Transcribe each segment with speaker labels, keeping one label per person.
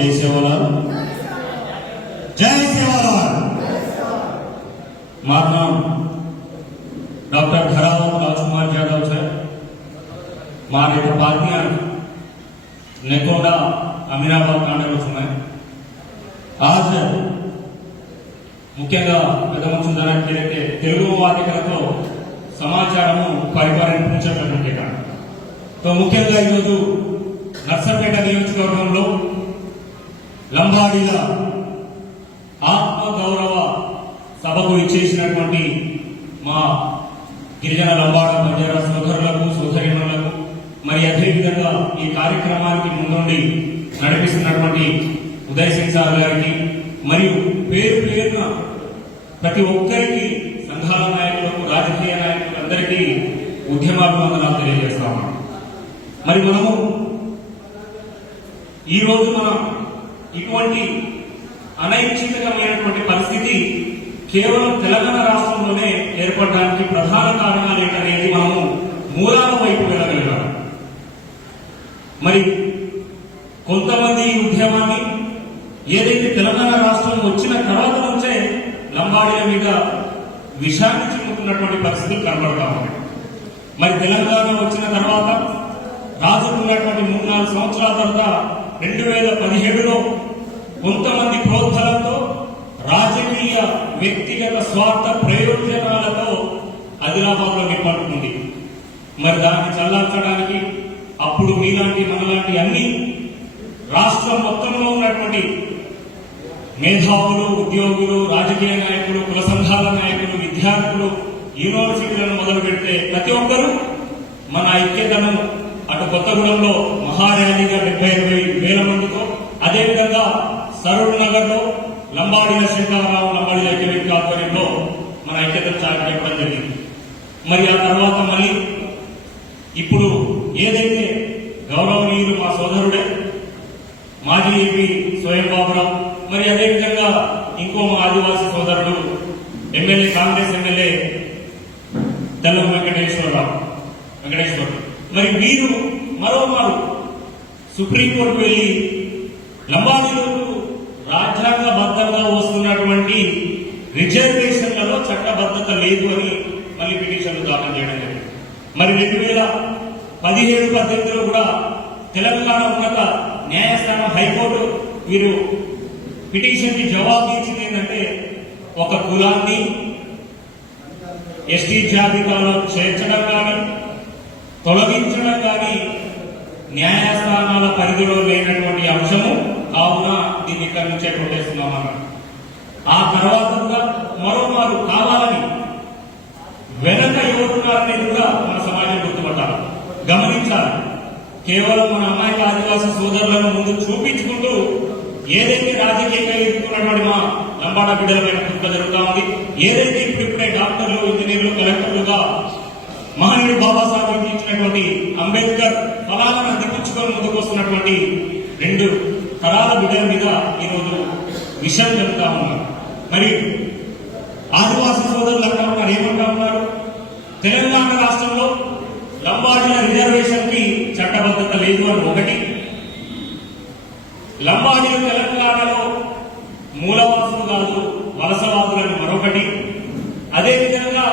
Speaker 1: జై సేవలాల్ జై సేవలాల్ મારું નામ ડોક્ટર ધરાવ રાજકુમાર યાદવ છે મારે પાર્ટનર નેકોડા అమీరాబాద్ కాండలో ఉన్నాయి ఆజ్ ముఖ్యంగా పెద్ద మనుషులు దానికి ఏదైతే తెలుగు వాదికలతో సమాచారము పరిపాలించబడినట్టే కాదు ముఖ్యంగా ఈరోజు నర్సంపేట నియోజకవర్గంలో లంబాడీల ఆత్మ గౌరవ సభకు ఇచ్చేసినటువంటి మా గిరిజన లంబాడ బంజారా సోదరులకు సోదరిమణులకు మరి అదేవిధంగా ఈ కార్యక్రమానికి ముందుండి నడిపిస్తున్నటువంటి ఉదయ్ సింగ్ సార్ గారికి మరియు పేరు పేరున ప్రతి ఒక్కరికి సంఘాల నాయకులకు రాజకీయ నాయకులందరికీ ఉద్యమాభివందనాలు తెలియజేస్తాము మరి మనము ఈ రోజు మనం ఇటువంటి అనైచ్ఛికమైనటువంటి పరిస్థితి కేవలం తెలంగాణ రాష్ట్రంలోనే ఏర్పడడానికి ప్రధాన కారణాలు ఏంటనేది మనము మూలాల వైపు వెళ్ళగలిగాం. మరి కొంతమంది ఈ ఉద్యమాన్ని ఏదైతే తెలంగాణ రాష్ట్రం వచ్చిన తర్వాత నుంచే లంబాడీల మీద విషాన్ని చిమ్ముకున్నటువంటి పరిస్థితులు కనబడతా ఉన్నాయి మరి తెలంగాణ వచ్చిన తర్వాత రాజుకున్నటువంటి మూడు నాలుగు సంవత్సరాల తర్వాత రెండు వేల పదిహేడులో కొంతమంది ప్రోత్సాహంతో రాజకీయ వ్యక్తిగత స్వార్థ ప్రయోజనాలతో ఆదిలాబాద్లో నిప్పట్టుకుంది మరి దాన్ని చల్లార్చడానికి అప్పుడు మీలాంటి మనలాంటి అన్ని రాష్ట్రం మొత్తంలో ఉన్నటువంటి మేధావులు ఉద్యోగులు రాజకీయ నాయకులు కుల సంఘాల నాయకులు విద్యార్థులు యూనివర్సిటీలను మొదలు పెడితే ప్రతి ఒక్కరూ మన ఐక్యతను అటు కొత్తగూడెంలో మహార్యాలీగా డెబ్బై ఇరవై వేల మందితో అదేవిధంగా సరూర్ నగర్లో లంబాడీల శంకరరావు లంబాడీల ఐక్యవేదిక ఆధ్వర్యంలో మన ఐక్యతను చాటించడం జరిగింది. మరి ఆ తర్వాత మళ్ళీ ఇప్పుడు ఏదైతే గౌరవనీయులు మా సోదరుడే మాజీ ఎంపీ స్వయం బాబురావు మరి అదేవిధంగా ఇంకో మా ఆదివాసీ సోదరుడు ఎమ్మెల్యే కాంగ్రెస్ ఎమ్మెల్యే తెల్లం మరి మీరు మరోమారు సుప్రీంకోర్టు వెళ్ళి లంబాదీలకు రాజ్యాంగబద్ధంగా వస్తున్నటువంటి రిజర్వేషన్లలో చట్టబద్ధత లేదు అని మళ్ళీ పిటిషన్లు దాఖలు చేయడం జరిగింది. మరి రెండు వేల పదిహేడు పద్దెనిమిదిలో కూడా తెలంగాణ ఉన్నత న్యాయస్థానం హైకోర్టు వీరు పిటిషన్కి జవాబు ఇచ్చింది ఏంటంటే ఒక కులాన్ని ఎస్టీ జాబితాలో చేర్చడం కానీ తొలగించడం కానీ న్యాయస్థానాల పరిధిలో లేనటువంటి అంశము కావున దీన్ని ఇక్కడి నుంచే కొట్టేస్తున్నామన్నారు ఆ తర్వాత కూడా మరోమారు కావాలని వెనక ఎవరున్నారనేది కూడా మన సమాజం గుర్తుపట్టాలి. గమనించాలి. కేవలం మన అమ్మాయిల ఆదివాసీ సోదరులను ముందు చూపించుకుంటూ ఏదైతే రాజకీయంగా ఎదుర్కొన్నటువంటి మా లంబాడ బిడ్డల పైన జరుగుతా ఉంది ఏదైతే ఇప్పుడిప్పుడే డాక్టర్లు ఇంజనీర్లు కలెక్టర్లుగా మహనీయుడు బాబాసాహెబ్ ఇచ్చినటువంటి అంబేద్కర్ ఫలాలను అందిపించుకొని ముందుకు వస్తున్నటువంటి రెండు తరాల బిడ్డల మీద ఈరోజు విషయం జరుగుతా ఉన్నారు మరి ఆదివాసీ సోదరులు అక్కడ ఉన్నారు. ఏమంటా ఉన్నారు? తెలంగాణ రాష్ట్రంలో లంబాడీల రిజర్వేషన్కి చట్టబద్ధత లేదు అని ఒకటి. లంబాడీలు తెలంగాణలో మూలవాసులు కాదు వలసవాసులని మరొకటి అదేవిధంగా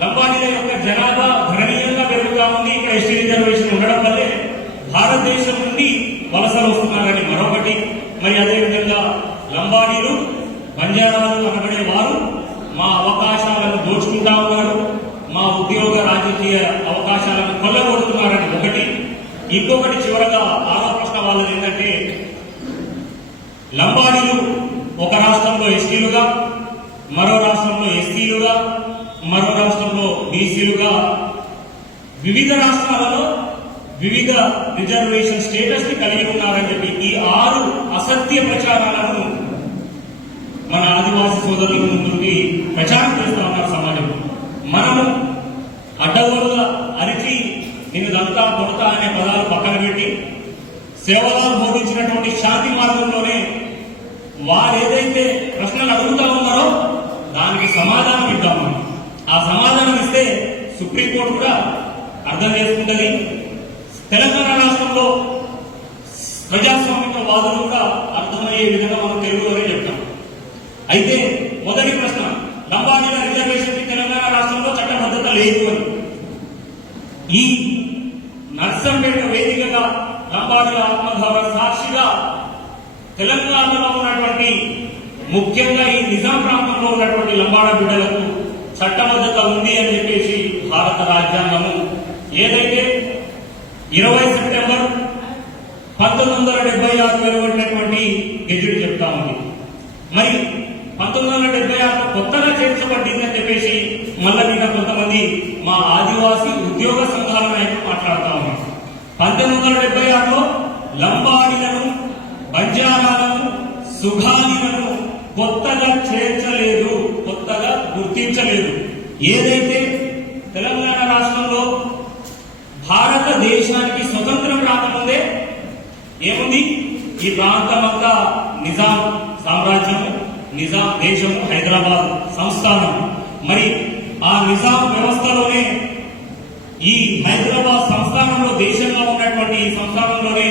Speaker 1: లంబాడీల యొక్క జనాభా గణనీయంగా పెరుగుతా ఉంది ఇక్కడ ఎస్టీ రిజర్వేషన్ ఉండడం వల్లే భారతదేశం నుండి వలసలు వస్తున్నారని మరొకటి మరి అదేవిధంగా లంబాడీలు బంజారాలు అనబడే వారు మా అవకాశాలను దోచుకుంటా ఉన్నారు మా ఉద్యోగ రాజకీయ అవకాశాలను కొల్లగొడుతున్నారని ఒకటి. ఇంకొకటి చివరగా ఆరో వాళ్ళది ఏంటంటే లంబాడీలు ఒక రాష్ట్రంలో ఎస్టీలుగా మరో రాష్ట్రంలో ఎస్టీలుగా మరో రాష్ట్రంలో బీసీలుగా వివిధ రాష్ట్రాలలో వివిధ రిజర్వేషన్ స్టేటస్ని కలిగి ఉన్నారని చెప్పి ఈ ఆరు అసత్య ప్రచారాలను మన ఆదివాసీ సోదరుల ముందుకి ప్రచారం చేస్తా ఉన్నారు సమాజంలో మనము అడ్డగోలుగా అరిచి నిన్ను దంతా కొడతా అనే పదాలు పక్కన పెట్టి సేవలను బోధించినటువంటి శాంతి మార్గంలోనే వారు ఏదైతే ప్రశ్నలు అడుగుతా ఉన్నారో దానికి సమాధానం ఇద్దాము ఆ సమాధానం ఇస్తే సుప్రీంకోర్టు కూడా అర్థం చేసుకుంటది. తెలంగాణ రాష్ట్రంలో ప్రజాస్వామిక వాదులు కూడా అర్థమయ్యే విధంగా మనం తెలుగులోనే చెప్తాం. అయితే మొదటి ప్రశ్న లంబాడీల రిజర్వేషన్కి తెలంగాణ రాష్ట్రంలో చట్టబద్ధత లేదు అని ఈ నర్సంపేట వేదికగా లంబాడీల ఆత్మగౌరవ సాక్షిగా తెలంగాణలో ఉన్నటువంటి ముఖ్యంగా ఈ నిజాం ప్రాంతంలో ఉన్నటువంటి లంబాడ బిడ్డలకు చట్టబద్ధత ఉంది అని చెప్పేసి భారత రాజ్యాంగము ఏదైతే ఇరవై సెప్టెంబర్ పంతొమ్మిది వందల డెబ్బై ఆరు వెలువడినటువంటి గెజెట్ చెప్తా ఉంది. మరి పంతొమ్మిది వందల డెబ్బై ఆరులో కొత్తగా చేర్చబడింది అని చెప్పేసి మళ్ళీ నిన్న కొంతమంది మా ఆదివాసీ ఉద్యోగ సంఘాల నాయకులు మాట్లాడుతా ఉన్నారు. పంతొమ్మిది వందల డెబ్బై ఆరులో లంబాడీలను బంజారాలను సుగాలీలను కొత్తగా చేర్చలేదు కొత్తగా గుర్తించలేదు. ఏదైతే తెలంగాణ రాష్ట్రంలో భారతదేశానికి స్వతంత్రం రాకముందే ఏముంది? ఈ ప్రాంతం అంతా నిజాం సామ్రాజ్యము నిజాం దేశము హైదరాబాద్ సంస్థానం. మరి ఆ నిజాం వ్యవస్థలోనే ఈ హైదరాబాద్ సంస్థానంలో దేశంగా ఉన్నటువంటి ఈ సంస్థానంలోనే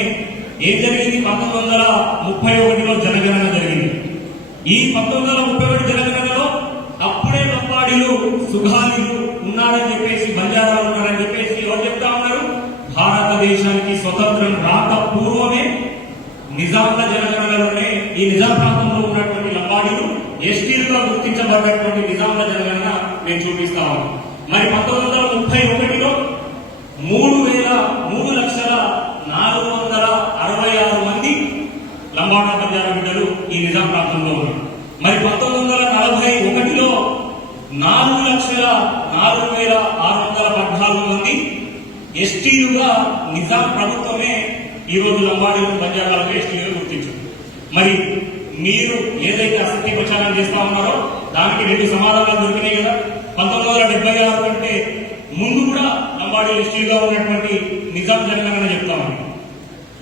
Speaker 1: ఏం జరిగింది? పంతొమ్మిది వందల ముప్పై ఒకటిలో జనగణన ఈ పంతొమ్మిది వందల ముప్పై ఒకటి తెలంగాణలో అప్పుడే లంబాడీలు సుగాలీలు ఉన్నారని చెప్పేసి బంజారాలు ఉన్నారని చెప్పేసి ఎవరు చెప్తా ఉన్నారు? భారతదేశానికి స్వతంత్రం రాక పూర్వమే నిజాంల జనగణనలోనే ఈ నిజాం ప్రాంతంలో ఉన్నటువంటి లంబాడీలు ఎస్టీలుగా గుర్తించబడినటువంటి నిజాంల జనగణన నేను చూపిస్తా మరి పంతొమ్మిది వందల ముప్పై ఒకటిలో మూడు వేల మూడు లక్షల నాలుగు వందల అరవై ఆరు లంబాడా బంజారా బిడ్డలు ఈ నిజాం ప్రాంతంలో ఉన్నారు. మరి పంతొమ్మిది వందల నలభై ఒకటిలో నాలుగు లక్షల నాలుగు వేల ఆరు వందల పద్నాలుగు మంది ఎస్టీలుగా నిజాం ప్రభుత్వమే ఈ రోజు లంబాడీలు బంజారాలకు ఎస్టీలుగా గుర్తించారు. మరి మీరు ఏదైతే అసత్య ప్రచారం చేస్తా ఉన్నారో దానికి రెండు సమాధానాలు దొరికినాయి కదా. పంతొమ్మిది వందల డెబ్బై ఆరు కంటే ముందు కూడా లంబాడీలు ఎస్టీలుగా ఉన్నటువంటి నిజాం జనగణన చెప్తామని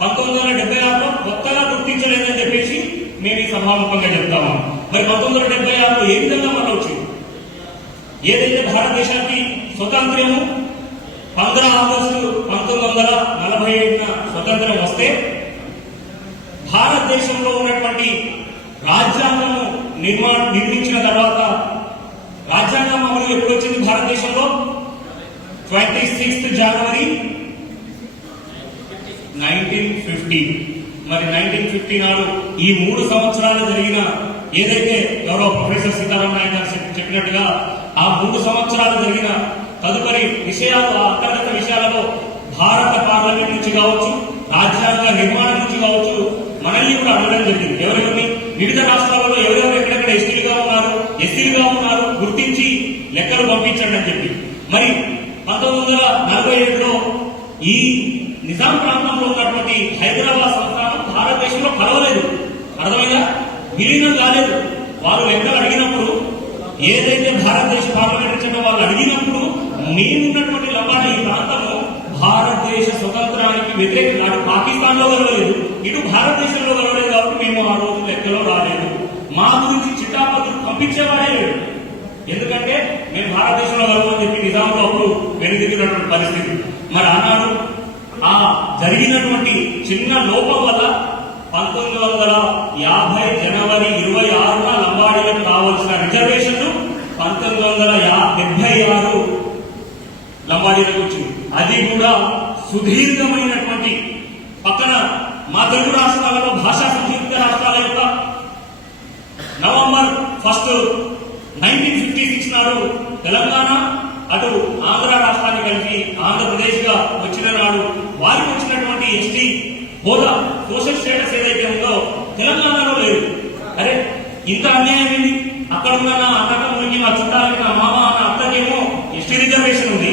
Speaker 1: పంతొమ్మిది వందల డెబ్బై ఆరులో కొత్తగా గుర్తించలేదని చెప్పేసి మేము ఈ సభాముఖంగా చెప్తాము మరి పంతొమ్మిది వందల డెబ్బై ఆరులో ఏ విధంగా మనం వచ్చింది? ఏదైతే భారతదేశానికి స్వతంత్రము పంద్ర ఆగస్టు పంతొమ్మిది వందల నలభై ఏడున స్వతంత్రం వస్తే భారతదేశంలో ఉన్నటువంటి రాజ్యాంగము నిర్మాణ నిర్మించిన తర్వాత రాజ్యాంగం అమలు ఎప్పుడు వచ్చింది భారతదేశంలో? Twenty sixth January nineteen fifty. మరి నైన్టీన్ ఫిఫ్టీ నాడు ఈ మూడు సంవత్సరాలు జరిగిన ఏదైతే గౌరవ ప్రొఫెసర్ సీతారాం నాయక్ గారు చెప్పినట్టుగా ఆ మూడు సంవత్సరాలు జరిగిన తదుపరి విషయాలు ఆ అంతర్గత విషయాలలో భారత పార్లమెంట్ నుంచి కావచ్చు రాజ్యాంగ నిర్మాణం నుంచి కావచ్చు మనల్ని కూడా అడగడం జరిగింది. ఎవరెవరిని? వివిధ రాష్ట్రాలలో ఎవరెవరు ఎక్కడెక్కడ ఎస్టీలుగా ఉన్నారు ఎస్సీలుగా ఉన్నారు గుర్తించి లెక్కలు పంపించండి అని చెప్పి. మరి పంతొమ్మిది వందల నలభై ఏడులో ఈ నిజాం ప్రాంతంలో ఉన్నటువంటి హైదరాబాద్ సంస్థానం భారతదేశంలో కలవలేదు. అర్థమైనా విలీనం కాలేదు. వారు లెక్కలు అడిగినప్పుడు ఏదైతే భారతదేశ పార్లమెంట్ ఇచ్చిందో వాళ్ళు అడిగినప్పుడు నేనున్నటువంటి లంబాడ ఈ ప్రాంతంలో భారతదేశ స్వతంత్రానికి వ్యతిరేకంగా అటు పాకిస్తాన్లో కలవలేదు. ఇటు భారతదేశంలో కలవలేదు కాబట్టి మేము ఆ రోజు లెక్కలో రాలేదు. మా గురించి చిట్టాపత్రులు పంపించేవాడే లేడు. ఎందుకంటే మేము భారతదేశంలో కలవని చెప్పి నిజాంలో అప్పుడు వెనుదిరిగినటువంటి పరిస్థితి. మరి ఆనాడు ఆ జరిగినటువంటి చిన్న లోపం వల్ల పంతొమ్మిది వందల యాభై జనవరి ఇరవై ఆరున లంబాడీలకు కావలసిన రిజర్వేషన్లు పంతొమ్మిది వందల డెబ్బై ఆరు లంబాడీలకు వచ్చింది. అది కూడా సుదీర్ఘమైనటువంటి పక్కన మా తెలుగు రాష్ట్రాలలో భాషా సంయుక్త రాష్ట్రాల యొక్క November first nineteen fifty six నాడు తెలంగాణ అటు ఆంధ్ర రాష్ట్రాన్ని కలిపి ఆంధ్రప్రదేశ్గా వచ్చిన నాడు వారికి వచ్చినటువంటి ఎస్టీ హోదా సోషల్ స్టేటస్ ఏదైతే ఉందో తెలంగాణలో లేదు. అరే ఇంత అన్యాయం ఏంది? అక్కడ ఉన్న నా అన్నతమ్ములకి మా చుట్టాలకి నా మామ నా అత్తకేమో ఎస్టీ రిజర్వేషన్ ఉంది.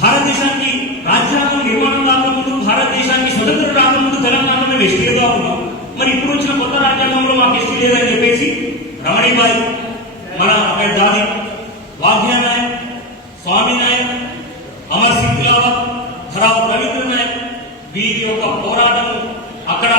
Speaker 1: భారతదేశానికి రాజ్యాంగం నిర్మాణం రాకముందు భారతదేశానికి స్వతంత్రం రాకముందు తెలంగాణలో మేము ఎస్టీలుగా ఉన్నాం. మరి ఇప్పుడు వచ్చిన కొత్త రాజ్యాంగంలో మాకు ఎస్టీ లేదని చెప్పేసి రమణీబాయి మన దాది వాగ్య స్వామినాయ్ స్వామి నాయక్ అమర్ సింగ్ తిలావత్ ధరావ్ రవీంద్ర నాయక్ వీరి యొక్క పోరాటం అక్కడ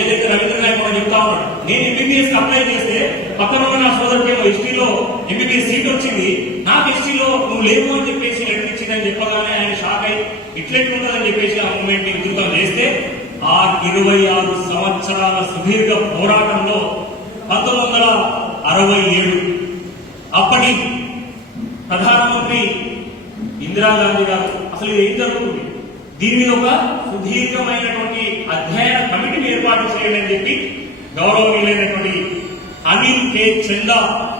Speaker 1: ఏదైతే రవీంద్రనాథ్ కూడా చెప్తా ఉన్నాడు నేను ఎంబీబీఎస్ అప్లై చేస్తే పక్కన ఉన్న నా సోదరుకి ఏమో ఎస్టీలో ఎంబీబీఎస్ సీట్ వచ్చింది. నాకు ఎస్టీలో నువ్వు లేవు అని చెప్పేసి లెటర్ ఇచ్చిందని చెప్పగానే ఆయన షాక్ అయి ఇట్లెట్లుంటుందని చెప్పేసి ఆ మూమెంట్ని చేస్తే ఆ ఇరవై ఆరు సంవత్సరాల సుదీర్ఘ పోరాటంలో పంతొమ్మిది వందల అరవై ఏడు అప్పటి ప్రధానమంత్రి ఇందిరాగాంధీ గారు. అసలు ఏం జరుగుతుంది? దీని మీద ఒక సుదీర్ఘమైనటువంటి అధ్యయన కమిటీని ఏర్పాటు చేయాలని చెప్పి గౌరవనీయులైనటువంటి అనిల్ కే. చందా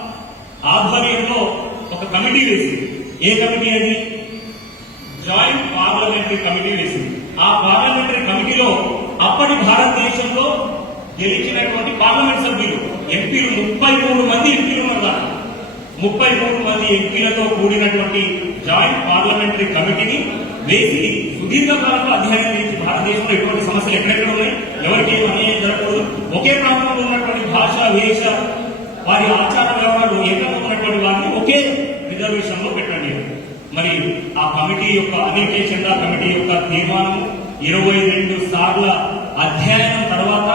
Speaker 1: ఆధ్వర్యంలో ఒక కమిటీ వేసింది. ఏ కమిటీ అది? జాయింట్ పార్లమెంటరీ కమిటీ వేసింది. ఆ పార్లమెంటరీ కమిటీలో అప్పటి భారతదేశంలో గెలిచినటువంటి పార్లమెంట్ సభ్యులు ఎంపీలు ముప్పై మూడు మంది ఎంపీలు ఉన్నారు. ముప్పై మూడు మంది ఎంపీలతో కూడినటువంటి జాయింట్ పార్లమెంటరీ కమిటీని వేసి సుదీర్ఘకాలంలో అధ్యయనం చేసి భారతదేశంలో ఎటువంటి సమస్యలు ఎక్కడెక్కడ ఉన్నాయి ఎవరికి అన్యాయం జరగకూడదు ఒకే ప్రాంతంలో ఉన్నటువంటి భాష వేష వారి ఆచార వ్యవహారాలు ఏకంగా ఉన్నటువంటి వారిని ఒకే రిజర్వేషన్లో పెట్టండి. మరి ఆ కమిటీ యొక్క అనిల్ చందా కమిటీ యొక్క తీర్మానం ఇరవై రెండు సార్ల అధ్యయనం తర్వాత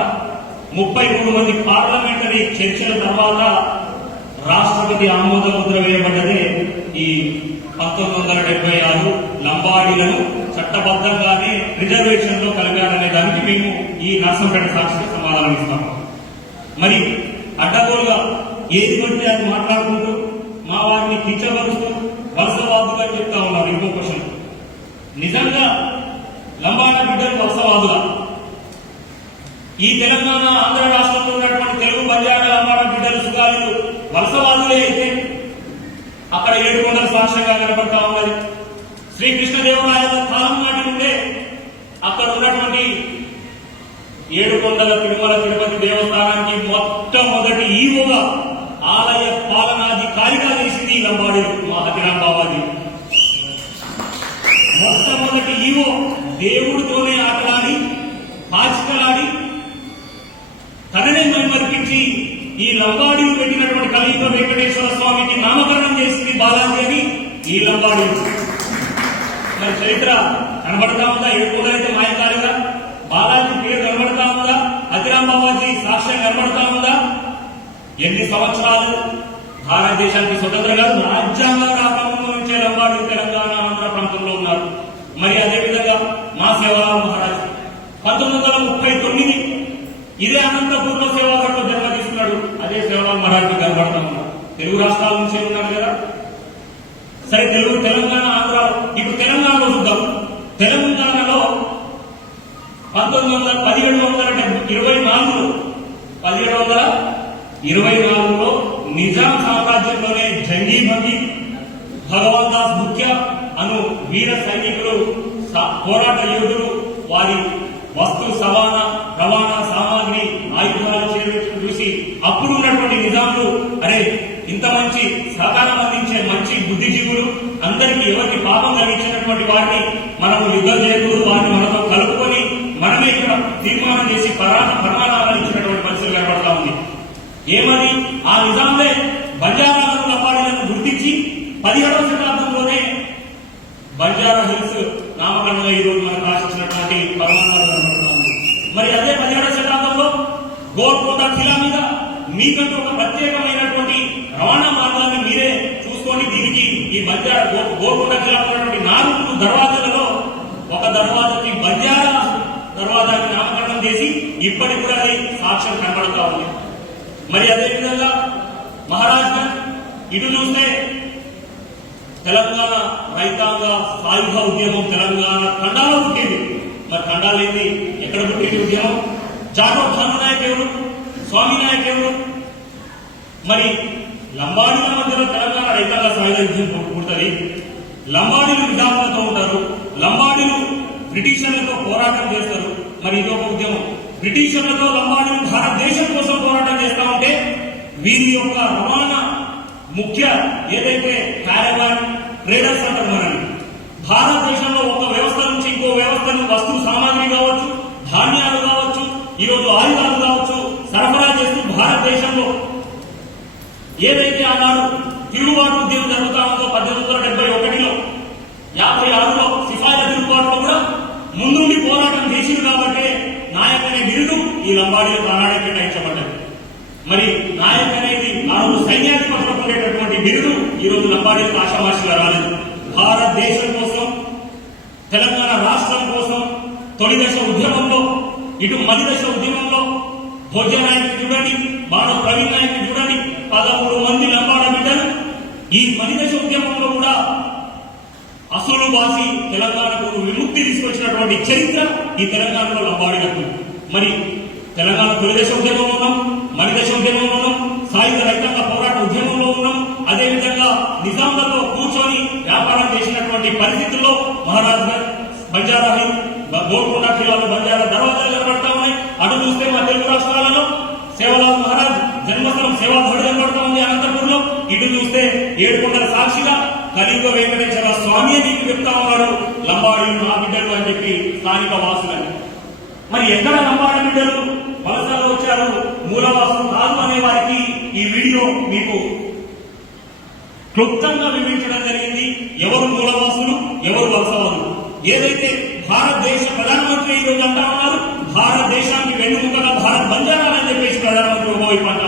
Speaker 1: ముప్పై మూడు మంది పార్లమెంటరీ చర్చల తర్వాత రాష్ట్రపతి ఆమోద ముద్ర వేయబడ్డదే ఈ పంతొమ్మిది వందల డెబ్బై ఆరు లంబాడీలను చట్టబద్ధంగానే రిజర్వేషన్లో దానికి మేము ఈ నరసంపేట సాక్షి సమాధానం ఇస్తాం మరి అడ్డగోలుగా ఏది పడితే అది మాట్లాడుకుంటూ మా వారిని కించబరుస్తూ వలసవాదుగా చెప్తా ఉన్నారు ఇంకో క్వశ్చన్. నిజంగా లంబాడ బిడ్డలు వలసవాదుగా ఈ తెలంగాణ ఆంధ్ర రాష్ట్రంలో ఉన్నటువంటి తెలుగు బంజారా లంబాడ బిడ్డలు సుగాలు వలసవాదులే అయితే అక్కడ ఏడు కొండల సాక్ష్యంగా కనబడతా ఉన్నది. శ్రీకృష్ణదేవరాయల కాలం నాటి నుండే అక్కడ ఉన్నటువంటి ఏడుకొండల తిరుమల తిరుపతి దేవస్థానానికి మొట్టమొదటి ఈవోగా ఆలయ పాలనాధికారిగా చేసింది లంబాడి లంబాడీలు మా బాబాజీ. మొట్టమొదటి ఈవో దేవుడితోనే ఆటలాడి పాచికలాడి తననే ఈ లంబాడీలు పెట్టినటువంటి కలియుగ వెంకటేశ్వర స్వామికి నామకరణం చేసింది బాలాజీ అని ఈ లంబాడీలు. మరి చరిత్ర కనబడతా ఉందా? ఏ అయితే మాయకాలుగా బాలాజీ పేరు కనబడతా ఉందా? అతిరామ్ బాబాజీ సాక్ష్యం కనబడతా ఉందా? ఎన్ని సంవత్సరాలు భారతదేశానికి స్వతంత్ర గారు రాజ్యాంగం రాకముందు నుంచే లంబాడు తెలంగాణ ఆంధ్ర ప్రాంతంలో ఉన్నారు. మరి అదేవిధంగా మా సేవలాల్ మహారాజ్ పంతొమ్మిది వందల ముప్పై తొమ్మిది ఇదే అనంతపూర్ణ సేవ మరాఠీ కనబడతా. ఉన్నారు తెలుగు రాష్ట్రాల నుంచి ఉన్నారు కదా? సరే తెలుగు తెలంగాణ ఆంధ్ర ఇప్పుడు తెలంగాణలో చూద్దాం. తెలంగాణలో పంతొమ్మిది వందల పదిహేడు వందల ఇరవై నాలుగులో పదిహేడు వందల ఇరవై నాలుగులో నిజాం సామ్రాజ్యంలోనే జంగీ బందీ భగవాన్ దాస్ ముఖ్య అను వీర సైనికులు పోరాట యోధులు వారి వస్తు సవానా రవాణా సామాగ్రి ఆయుధాలు చేరువెట్టుకు చూసి అప్పుడు ఉన్నటువంటి నిజాంలు అరే ఇంత మంచి సహకారం అందించే మంచి బుద్ధిజీవులు అందరికీ ఎవరికి పాపం కలిగించినటువంటి వారిని మనం యుద్ధం చేయకూడదు వారిని మనతో కలుపుకొని మనమే ఇక్కడ తీర్మానం చేసి పరా ప్రమాణాలు ఇచ్చినటువంటి పరిస్థితులు కనబడతా ఉంది. ఏమని? ఆ నిజాంలే బంజారాలను లంబాడీలను గుర్తించి పదిహేడవ శతాబ్దంలోనే బంజారా హిల్స్ నామకరణంగా ఈరోజు రోజు మనకు రాసిచ్చినటువంటి పరమాణాలు కనబడతా ఉంది మరి అదే పదిహేడవ శతాబ్దంలో గోల్కొండ ఖిలా మీద మీకంటూ ఒక ప్రత్యేకమైనటువంటి రవాణా మార్గాన్ని మీరే చూసుకొని దీనికి ఈ మధ్య గో- గోల్కొండ నాలుగు దర్వాజలలో ఒక దర్వాజకి బంజార దర్వాజాకి నామకరణం చేసి ఇప్పటికి కూడా అది సాక్ష్యం కనబడతా ఉంది. మరి అదేవిధంగా మహారాష్ట్ర ఇటు చూస్తే తెలంగాణ రైతాంగ సాయుధ ఉద్యమం తెలంగాణ ఖండాలో పుట్టింది మరి ఖండాలు ఏంటి? ఎక్కడ పుట్టింది ఉద్యమం? జాటో ఖాన్ నాయక్ ఎవరు? స్వామి నాయక్ ఎవరు? మరి లంబాడీల మధ్యలో తెలంగాణ రైతాంగ సాయుధ యుద్ధం పుడుతుంది లంబాడీలు విధానాలతో ఉంటారు. లంబాడీలు బ్రిటిషర్లతో పోరాటం చేస్తారు. మరి ఇదొక ఉద్యమం. బ్రిటిషర్లతో లంబాడీలు భారతదేశం కోసం పోరాటం చేస్తా ఉంటే వీరి యొక్క రవాణా ముఖ్య ఏదైతే క్యారవాన్ ట్రేడర్స్ అంటారు మనల్ని. భారతదేశంలో ఒక వ్యవస్థ నుంచి ఇంకో వ్యవస్థను వస్తు సామాగ్రి కావచ్చు ధాన్యాలు కావచ్చు ఈరోజు ఆయుధాలు కావచ్చు సరఫరా చేస్తూ భారతదేశంలో ఏదైతే అన్నారు తిరుగుబాటు ఉద్యమం జరుగుతా ఉందో పద్దెనిమిది వందల డెబ్బై ఒకటిలో యాభై ఆరులో సిఫాయిల తిరుగుబాటులో కూడా ముందుండి పోరాటం చేసింది కాబట్టి నాయక్ అనే బిరుదు ఈ లంబాడీలకు ఆనాడే కేటాయించబడ్డది మరి నాయక్ అనేది ఆ రోజు సైన్యానికి ఉండేటటువంటి బిరుదు ఈ రోజు లంబాడీలకు ఆశామాషిగా రాలేదు. భారతదేశం కోసం తెలంగాణ రాష్ట్రం కోసం తొలి దశ ఉద్యమంలో ఇటు మలిదశ ఉద్యమంలో భోజ నాయకుడు చూడండి బాల ప్రవీణ్ నాయకుడు చూడండి పదమూడు మంది లంబాడ బిడ్డలు ఈ మలిదశ ఉద్యమంలో కూడా అసలు వాసి తెలంగాణకు విముక్తి తీసుకొచ్చినటువంటి చరిత్ర ఈ తెలంగాణలో లంబాడినట్టు. మరి తెలంగాణ తొలిదశ ఉద్యమంలో ఉన్నాం మణిదశ ఉద్యమంలో ఉన్నాం సాయుధ రైతాంగ పోరాట ఉద్యమంలో ఉన్నాం. అదేవిధంగా నిజాంలతో కూర్చొని వ్యాపారం చేసినటువంటి పరిస్థితుల్లో మహారాజ్ బంజారాని గోల్కొండ జిల్లాలో బంజారా దర్వాజాలు కనబడతా ఉన్నాయి. అటు చూస్తే మా తెలుగు రాష్ట్రాలలో సేవలాల్ మహారాజ్ జన్మస్థలం సేవా ధడి కనబడుతూ ఉంది అనంతపురంలో. ఇటు చూస్తే ఏడుకొండల సాక్షిగా కలియుగ వెంకటేశ్వర స్వామి అని చెప్తా ఉన్నాడు లంబాడి నా బిడ్డలు అని చెప్పి స్థానిక వాసులని. మరి ఎక్కడ లంబాడి బిడ్డలు? వలసలు వచ్చారు. మూలవాసులు కాదు అనే వారికి ఈ వీడియో మీకు క్లుప్తంగా వివరించడం జరిగింది. ఎవరు మూలవాసులు? ఎవరు వలసవాసులు ఏదైతే భారతదేశ ప్రధానమంత్రి ఈరోజు అంటా ఉన్నారు భారతదేశానికి వెన్నుముకగా భారత్ బంజారాలని చెప్పేసి ప్రధానమంత్రి ఉపయోగపడ్డారు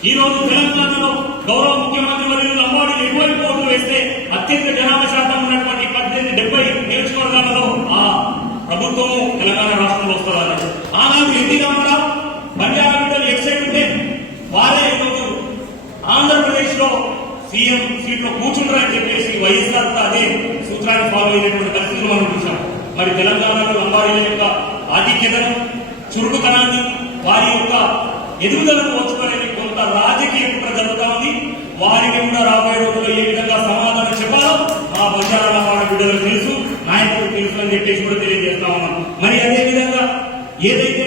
Speaker 1: ఈ రోజు తెలంగాణలో గౌరవ ముఖ్యమంత్రి వర్యులు లంబాడీలు ఎటువంటి ఓట్లు వేస్తే అత్యంత జనాభా శాతం ఉన్నటువంటి పద్దెనిమిది డెబ్బై నియోజకవర్గాలలో ఆ ప్రభుత్వము తెలంగాణ రాష్ట్రంలో వస్తున్నారు ఆనాడు ఎన్టీ రామారావు బంజారా బిడ్డలు ఎక్సైట్ ఉంటే వారే ఈరోజు ఆంధ్రప్రదేశ్లో సీఎం సీట్లో కూర్చుంటారని చెప్పేసి వైఎస్ఆర్ అదే సూత్రాన్ని ఫాలో అయినటువంటి పరిస్థితులు మనం చూసాం మరి తెలంగాణలో లంబాడీల యొక్క ఆధిక్యతను చురుకుతనాన్ని వారి యొక్క ఎదుగుదలను వచ్చుకోలేని కొంత రాజకీయ కూడా జరుగుతా ఉంది వారికి కూడా రాబోయే రోజుల్లో ఏ విధంగా సమాధానం చెప్పాలో మా బంజారా లంబాడ బిడ్డలకు తెలుసు. నాయకులకు తెలుసు అని చెప్పేసి కూడా తెలియజేస్తా ఉన్నాం. మరి అదే విధంగా ఏదైతే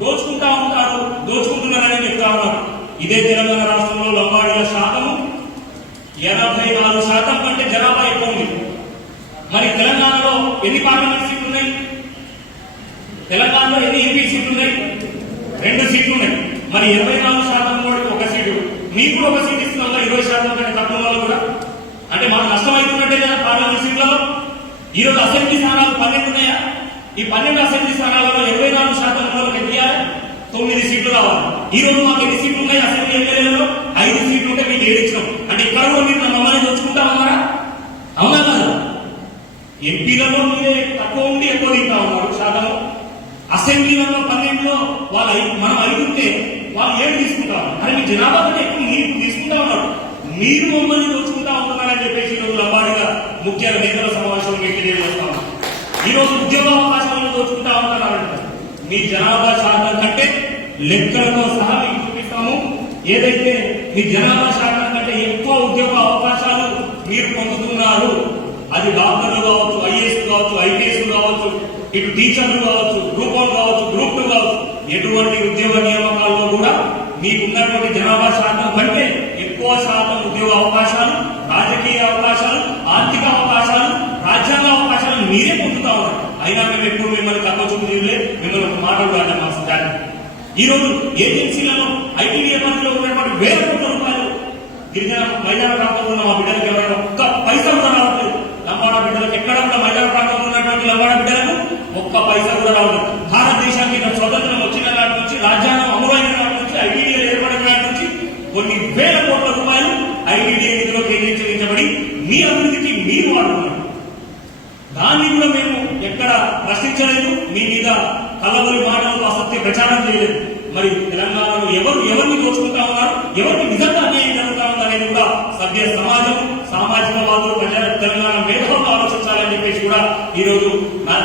Speaker 1: దోచుకుంటా ఉంటారు దోచుకుంటున్నారని చెప్తా ఉన్నారు ఇదే తెలంగాణ రాష్ట్రంలో లంబాడీల శాతము ఎనభై నాలుగు శాతం కంటే జనాభా ఎక్కువ ఉంది. మరి తెలంగాణలో ఎన్ని పార్లమెంట్ సీట్లు ఉన్నాయి? తెలంగాణలో ఎన్ని ఎంపీ సీట్లు ఉన్నాయి? రెండు సీట్లు ఉన్నాయి. మరి ఇరవై నాలుగు శాతం మీకు కూడా ఒక సీట్ ఇస్తున్నాం ఇరవై శాతం కంటే తక్కువ వాళ్ళు కూడా. అంటే మాకు నష్టం కదా పార్లమెంట్ సీట్లలో. ఈ రోజు అసెంబ్లీ స్థానాలు పన్నెండు ఉన్నాయా? ఈ పన్నెండు అసెంబ్లీ స్థానాలలో ఇరవై నాలుగు శాతం వాళ్ళకి ఎంత తొమ్మిది సీట్లు రావాలి ఈ రోజు మాకు ఎన్ని సీట్లు ఉన్నాయి అసెంబ్లీ ఎమ్మెల్యేలలో? ఐదు సీట్లు ఉంటే మీకు ఏడు అంటే ఇక్కడ కూడా మీరు మమ్మల్ని దోచుకుంటామన్నారా అవునా కదా. ఎంపీలలో మీరే తక్కువ ఉండి ఎక్కువ తింటా ఉన్నారు శాతం. అసెంబ్లీలలో పన్నెండులో వాళ్ళు మనం ఐదు వాళ్ళు ఏం తీసుకుంటారు? అని మీ జనాభా కంటే ఎక్కువ మీరు తీసుకుంటా ఉన్నారు మీరు మమ్మల్ని దోచుకుంటా ఉంటున్నారని చెప్పేసి ఈ రోజు లంబాడిగా ముఖ్య నేతల సమావేశంలో మీకు తెలియజేస్తా ఈ రోజు ఉద్యోగ అవకాశాలను దోచుకుంటా ఉంటున్నారంట మీ జనాభా శాతం కంటే లెక్కలతో సహా మీకు చూపిస్తాము. ఏదైతే మీ జనాభా శాతం కంటే ఎక్కువ ఉద్యోగ అవకాశాలు మీరు పొందుతున్నారు అది డాక్టర్లు కావచ్చు ఐఏఎస్ కావచ్చు ఐపీఎస్ కావచ్చు ఇటు టీచర్లు కావచ్చు గ్రూప్ కావచ్చు ఎటువంటి ఉద్యోగ నియామకాల్లో కూడా మీకున్నటువంటి జనాభా శాతం కంటే ఎక్కువ శాతం ఉద్యోగ అవకాశాలు రాజకీయ అవకాశాలు ఆర్థిక అవకాశాలు రాజ్యాంగ అవకాశాలు మీరే పొందుతా ఉన్నారు. అయినా మేము ఎప్పుడు మిమ్మల్ని తక్కువ చూపు చేయలే మిమ్మల్ని ఒక మాట కూడా మా సత్యాన్ని. ఈ రోజు ఏజెన్సీలలో ఐటీ డిపార్ట్మెంట్లో ఉన్నటువంటి వేల కోట్ల రూపాయలు గిరిజన మైదాన ప్రాంతంలో ఉన్న మా బిడ్డలకు ఎవరైనా ఒక్క పైసా కూడా రావట్లేదు. లంబాడ బిడ్డలకు ఎక్కడ కూడా మైదాన ప్రాంతంలో ఉన్నటువంటి లంబాడ బిడ్డలకు ఒక్క పైసా కూడా రావట్లేదు. భారతదేశానికి స్వతంత్రం నుంచి రాజ్యాంగం అమలైన నాటి నుంచి ఐటీడీఏ ఏర్పడిన నాటి నుంచి కొన్ని వేల కోట్ల రూపాయలు ఐటీడీఏ నిధిలో కేంద్రీకరించబడి మీ అభివృద్ధికి మీరు వాడుతున్నారు. దాన్ని కూడా మేము ఎక్కడ ప్రశ్నించలేదు. మీ మీద కలవరి మాటలు అసత్య ప్రచారం చేయలేదు. మరి తెలంగాణలో ఎవరు ఎవరిని దోచుకుంటా ఉన్నారు? ఎవరికి నిజంగా అన్యాయం జరుగుతా ఉంది కూడా సభ్య సమాజం సామాజికవాదులు ప్రజా తెలంగాణ మేధావులు ఆలోచించాలని చెప్పేసి కూడా ఈరోజు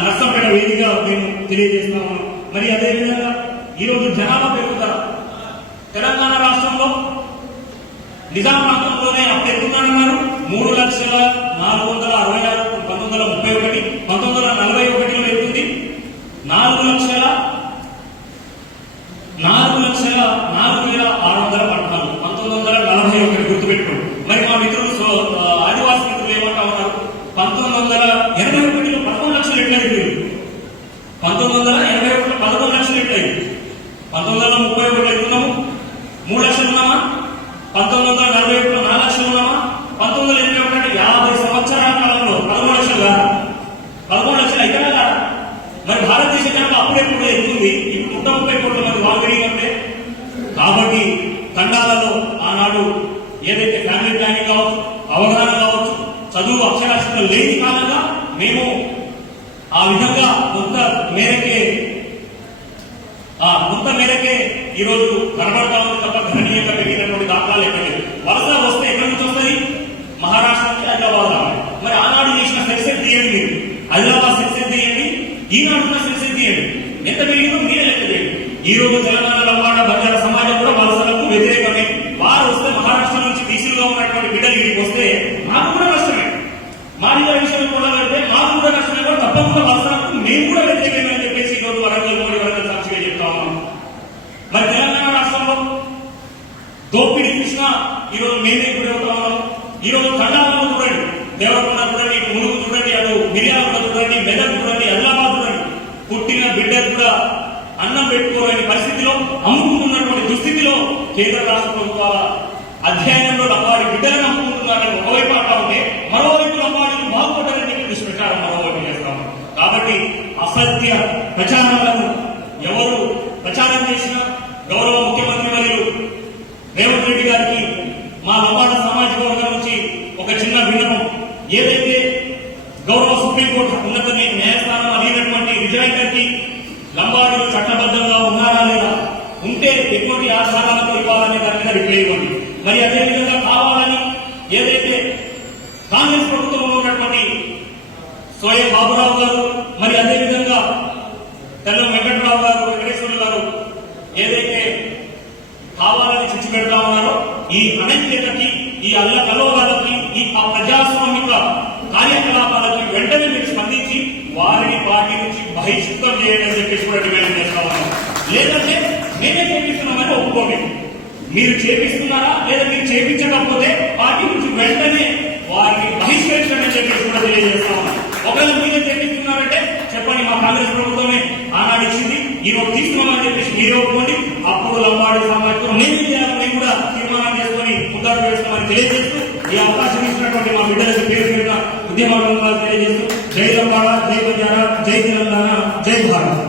Speaker 1: నర్సంపేట వేదికగా మేము తెలియజేస్తా ఉన్నాం మరి అదేవిధంగా ఈ రోజు జనాభా పెరుగుతారు తెలంగాణ రాష్ట్రంలో నిజాం ప్రాంతంలోనే అప్పుడు మూడు లక్షల నాలుగు వందల అరవై ఆరు పంతొమ్మిది వందల ముప్పై ఒకటి పంతొమ్మిది వందల నలభై ఒకటిలో వెళ్తుంది నాలుగు లక్షల నాలుగు లక్షల నాలుగు వేల ఆరు వందల పట్టణాలు పంతొమ్మిది వందల నలభై ఒకటి గుర్తుపెట్టుకోండి. మరి మా మిత్రులు ఆదివాసీ మిత్రులు ఏమంటా ఉన్నారు? పంతొమ్మిది వందల ఎనభై ఒకటిలో పదకొండు లక్షలు ఎట్లయింది పంతొమ్మిది వందల ఎనభై ఒకటిలో పదకొండు లక్షలు ఎట్లయింది పంతొమ్మిది వందల ముప్పై ఒకటి ఎట్టున్నాము మూడు లక్షలు ఉన్నామా పంతొమ్మిది వందల నలభై ఒకటిలో నాలుగు లక్షలు ఉన్నామా పంతొమ్మిది వందల ఎనభై ఒకటి యాభై సంవత్సరాల కాలంలో పదమూడు లక్షలు కాదా పదమూడు లక్షలు అయితే కదా మరి భారతదేశ జనాభా అప్పుడెప్పుడు ఎక్కుంది ఇప్పుడు నూట ముప్పై కోట్ల మంది వాల్గడి అంటే కాబట్టి ఖండాలలో ఆనాడు ఏదైతే ఫ్యామిలీ ప్లానింగ్ కావచ్చు అవగాహన కావచ్చు చదువు అక్షరాస్యత లేని కాలంగా మేము ఆ విధంగా కొంత మేరకే ఆ కొంత మేరకే ఈ రోజు కనబడతా ఉంది తప్ప గణనీయంగా పెరిగినటువంటి దాఖలాలు ఎక్కడ లేవు వలస వస్తే ఎక్కడి నుంచి వస్తుంది మహారాష్ట్ర నుంచి హైదరాబాద్ రావాలి మరి ఆనాడు చేసిన సెక్షన్ తీయండి మీరు హైదరాబాద్ సెక్షన్ తీయండి ఈనాడు సెక్షన్ తీయండి ఎంత పెరిగిందో మీరే లెక్క చేయండి ఈ రోజు తెలంగాణలో వాడ బంజారా కేంద్ర రాష్ట్ర ప్రభుత్వాల అధ్యయనంలో లంబాడి బిడ్డలను నమ్ముకుంటున్నారని ఒకవైపు అంటా ఉంటే మరోవైపు లంబాడీలు బాగుపడ్డారని చెప్పి దుష్ప్రచారం మరోవైపు చేస్తాము. కాబట్టి అసత్య ప్రచారాలను ఎవరు ప్రచారం చేసి గౌరవ ముఖ్యమంత్రి వర్యులు రేవంత్ రెడ్డి గారికి మా లంబాడ సామాజిక వర్గం నుంచి ఒక చిన్న విన్నపం ఏదైతే గౌరవ సుప్రీంకోర్టు ఉన్నత న్యాయస్థానం అడిగినటువంటి రిజైనర్కి లంబాడీలు చట్టబద్ధంగా ఉన్నారా లేదా ఉంటే ఎటువంటి ఆధారాలతో ఇవ్వాలనే దాని మీద రిప్లై ఇవ్వండి మరి అదేవిధంగా కావాలని ఏదైతే కాంగ్రెస్ ప్రభుత్వంలో ఉన్నటువంటి స్వయం బాబురావు గారు మరి అదేవిధంగా తెల్లం వెంకటరావు గారు వెంకటేశ్వరులు గారు ఏదైతే కావాలని చిచ్చి పెడతా ఉన్నారో ఈ అనైక్యతకి ఈ అల్ల కలోగాలకి ఈ ఆ ప్రజాస్వామిక కార్యకలాపాలకి వెంటనే మీరు స్పందించి వారిని పార్టీ నుంచి బహిష్కృతం చేయండి అని చెప్పేసి కూడా డిమాండ్ చేస్తా ఉన్నాం. లేదంటే మేమే చేపిస్తున్నామని ఒప్పుకోండి. మీరు చేపిస్తున్నారా లేదా మీరు చేపించకపోతే పార్టీ నుంచి వెంటనే వారిని బహిష్కరించండి అని చెప్పేసి కూడా తెలియజేస్తా ఉన్నాం. ఒకవేళ మీరే చేపిస్తున్నారంటే చెప్పండి మా కాంగ్రెస్ ప్రభుత్వమే ఆనాడు ఇచ్చింది ఈ రోజు తీసుకున్నామని చెప్పేసి మీరే ఒప్పుకోండి. అప్పుడు లంబాడి సమాజం నేను కూడా తీర్మానం చేసుకొని ముద్దాడు పెడుతున్నామని తెలియజేస్తూ ఈ అవకాశం ఇచ్చినటువంటి మా బిడ్డలకి పేరు పేరుగా ఉద్యమాలు తెలియజేస్తూ జై లంబాడ జై పంజారా జై తెలంగాణ జై భారత్.